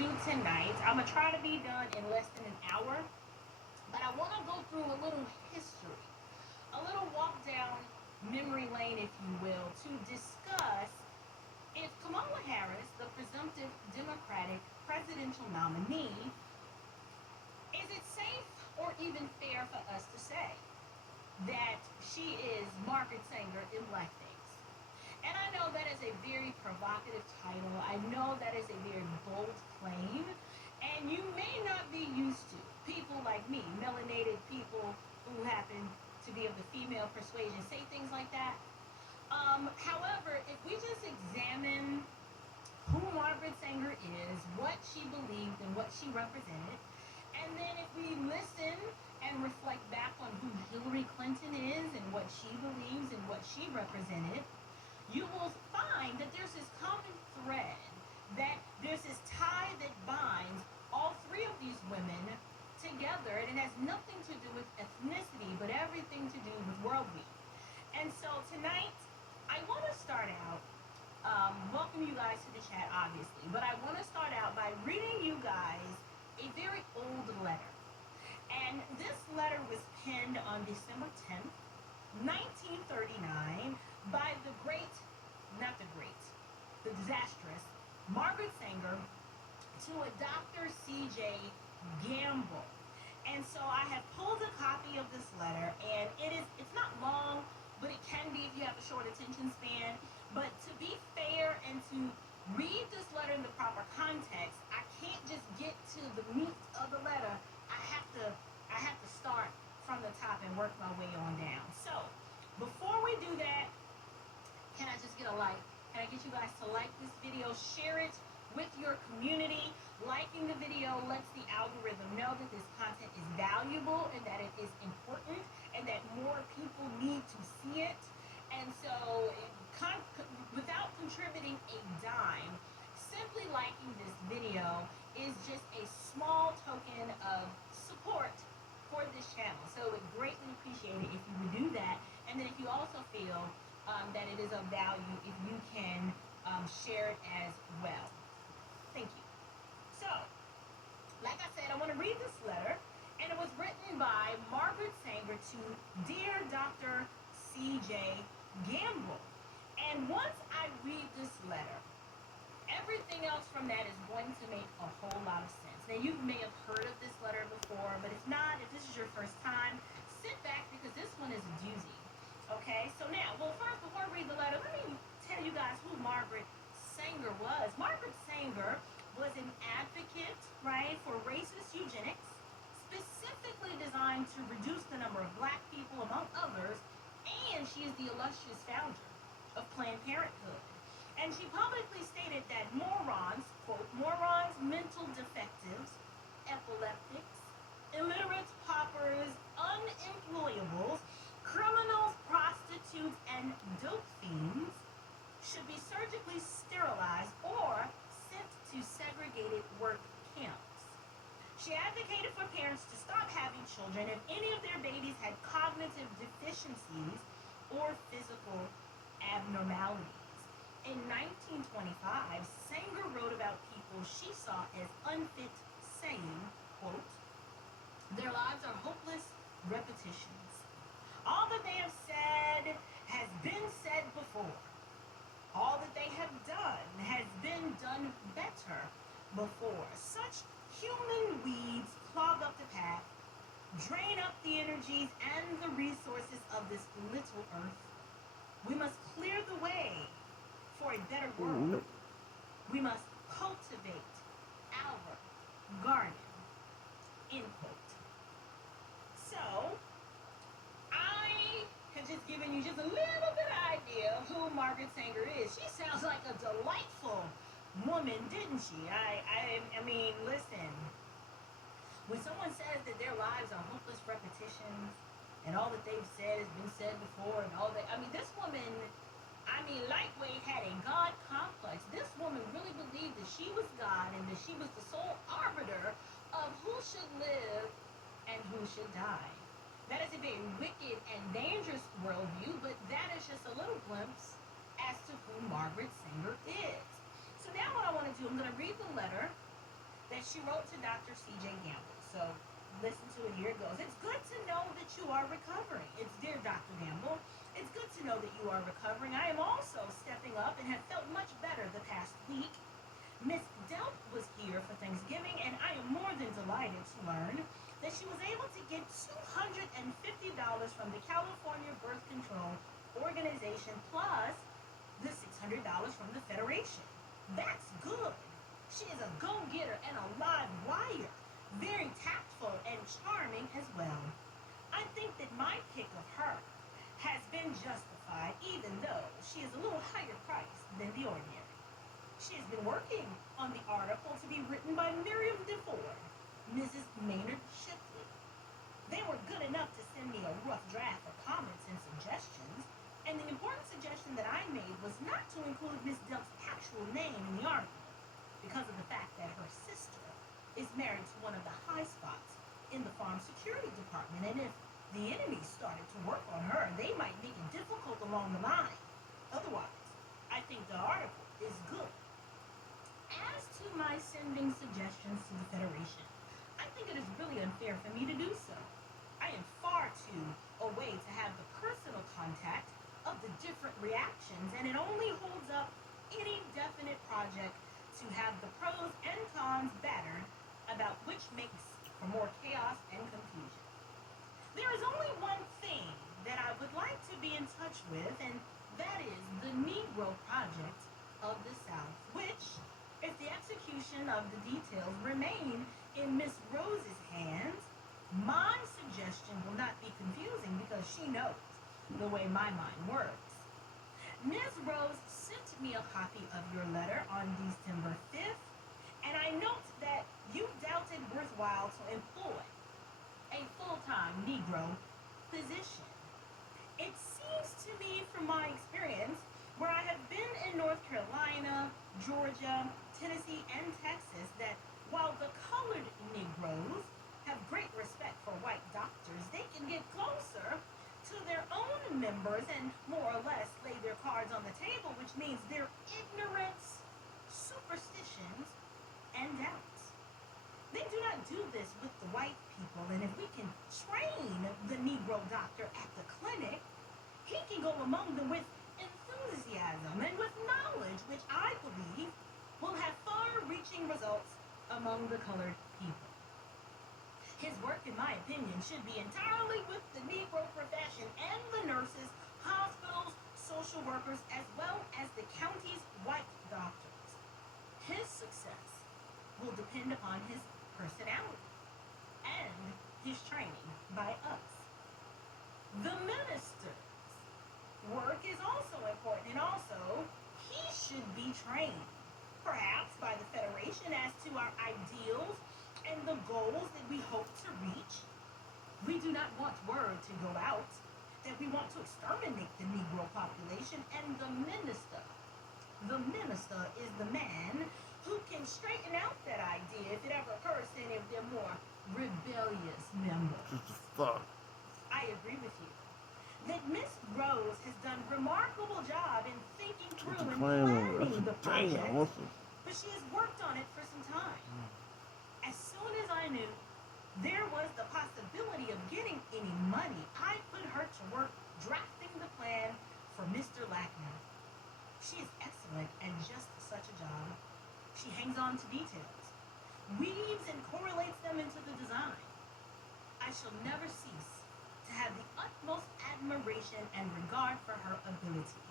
do tonight, I'm going to try to be done in less than an hour, but I want to go through a little history, a little walk down memory lane, if you will, to discuss if Kamala Harris, the presumptive Democratic presidential nominee, is it safe or even fair for us to say that she is Margaret Sanger in blackface? And I know that is a very provocative title. I know that is a very bold claim. And you may not be used to people like me, melanated people who happen to be of the female persuasion, say things like that. However, if we just examine who Margaret Sanger is, what she believed, and what she represented, and then if we listen and reflect back on who Hillary Clinton is and what she believes and what she represented, you will find that there's this common thread, that there's this tie that binds all three of these women together, and it has nothing to do with ethnicity, but everything to do with worldview. And so tonight, I want to start out, welcome you guys to the chat, obviously, but I want to start out by reading you guys a very old letter. And this letter was penned on December 10th, 1939, by the great, not the great, the disastrous Margaret Sanger to a Dr. C.J. Gamble. And so I have pulled a copy of this letter, and it's not long, but it can be if you have a short attention span. But to be fair and to read this letter in the proper context, I can't just get to the meat of the letter. I have to start from the top and work my way on down. So before we do that, can I just get a like? Can I get you guys to like this video, share it with your community? Liking the video lets the algorithm know that this content is valuable and that it is important and that more people need to see it. And so without contributing a dime, simply liking this video is just a small token of support for this channel. So I would greatly appreciate it if you would do that. And then if you also feel that it is of value, if you can share it as well. Thank you. So, like I said, I want to read this letter, and it was written by Margaret Sanger to Dear Dr. C.J. Gamble. And once I read this letter, everything else from that is going to make a whole lot of sense. Now, you may have heard of this letter before, but if not, if this is your first time, sit back because this one is a doozy. Okay, so now, well, first, before I read the letter, let me tell you guys who Margaret Sanger was. Margaret Sanger was an advocate, right, for racist eugenics, specifically designed to reduce the number of black people, among others, and she is the illustrious founder of Planned Parenthood. And she publicly stated that morons, quote, morons, mental defectives, epileptics, illiterate paupers, unemployables, criminals, prostitutes, and dope fiends should be surgically sterilized or sent to segregated work camps. She advocated for parents to stop having children if any of their babies had cognitive deficiencies or physical abnormalities. In 1925, Sanger wrote about people she saw as unfit, saying, quote, their lives are hopeless repetitions. All that they have said has been said before. All that they have done has been done better before. Such human weeds clog up the path, drain up the energies and the resources of this little earth. We must clear the way for a better world. We must cultivate our garden. End quote. So, I have just given you just a little bit of idea of who Margaret Sanger is. She sounds like a delightful woman, didn't she? I mean, listen. When someone says that their lives are hopeless repetitions and all that they've said has been said before and all that, I mean, this woman, lightweight, had a God complex. This woman really believed that she was God and that she was the sole arbiter of who should live and who should die. That is a very wicked and dangerous worldview, but that is just a little glimpse as to who Margaret Sanger is. So now what I want to do, I'm going to read the letter, And she wrote to Dr. C.J. Gamble. So listen to it. Here it goes. It's good to know that you are recovering. It's dear Dr. Gamble. It's good to know that you are recovering. I am also stepping up and have felt much better the past week. Miss Delp was here for Thanksgiving, and I am more than delighted to learn that she was able to get $250 from the California Birth Control Organization plus the $600 from the Federation. That's good. She is a go-getter and a live wire, very tactful and charming as well. I think that my pick of her has been justified, even though she is a little higher priced than the ordinary. She has been working on the article to be written by Miriam DeFord, Mrs. Maynard Shipley. They were good enough to send me a rough draft of comments and suggestions, and the important suggestion that I made was not to include Miss Delp's actual name in the article, because of the fact that her sister is married to one of the high spots in the Farm Security Department, and if the enemy started to work on her, they might make it difficult along the line. Otherwise, I think the article is good. As to my sending suggestions to the Federation, I think it is really unfair for me to do so. I am far too away to have the personal contact of the different reactions, and it only holds up any definite project to have the pros and cons battered about which makes for more chaos and confusion. There is only one thing that I would like to be in touch with, and that is the Negro Project of the South, which, if the execution of the details remain in Miss Rose's hands, my suggestion will not be confusing because she knows the way my mind works. Ms. Rose sent me a copy of your letter on December 5th, and I note that you doubted worthwhile to employ a full-time Negro position. It seems to me from my experience, where I have been in North Carolina, Georgia, Tennessee, and Texas, that while the colored Negroes have great respect for white doctors, they can get closer to their own members and more or less lay their cards on the table, which means their ignorance, superstitions, and doubts. They do not do this with the white people, and if we can train the Negro doctor at the clinic, he can go among them with enthusiasm and with knowledge, which I believe will have far-reaching results among the colored people. His work, in my opinion, should be entirely with the Negro profession and the nurses, hospitals, social workers, as well as the county's white doctors. His success will depend upon his personality and his training by us. The minister's work is also important, and also he should be trained, perhaps by the Federation, as to our ideals and the goals that we hope to reach. We do not want word to go out that we want to exterminate the Negro population, and the minister is the man who can straighten out that idea if it ever occurs to any of their more rebellious members. I agree with you that Miss Rose has done a remarkable job in thinking through and planning the project, but she has worked on it for some time. As soon as I knew there was the possibility of getting any money, I put her to work drafting the plan for Mr. Lackner. She is excellent at just such a job. She hangs on to details, weaves and correlates them into the design. I shall never cease to have the utmost admiration and regard for her ability.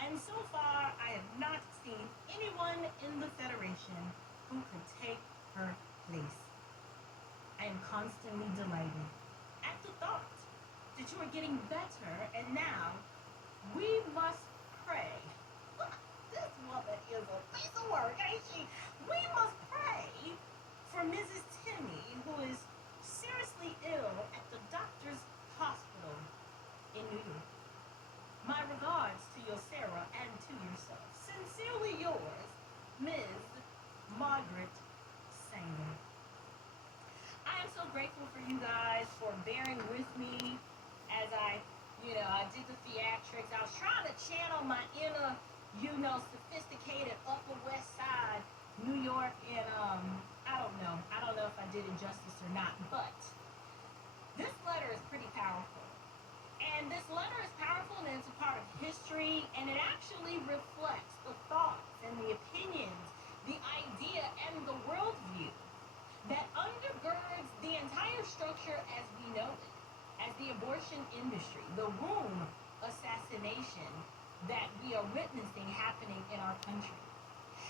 And so far, I have not seen anyone in the Federation who could take her place. I am constantly delighted at the thought that you are getting better, and now we must pray. This woman is a piece of work, ain't she? We must pray for Mrs. Timmy, who is seriously ill at the doctor's hospital in New York. My regards to your Sarah and to yourself. Sincerely yours, Ms. Margaret Sanger. I am so grateful for you guys for bearing with me as I did the theatrics. I was trying to channel my inner, sophisticated Upper West Side New York, and I don't know. I don't know if I did it justice or not, but this letter is pretty powerful. And this letter is powerful and it's a part of history and it actually reflects the thoughts and the opinions, the idea and the worldview that undergirds the entire structure as we know it, as the abortion industry, the womb assassination that we are witnessing happening in our country.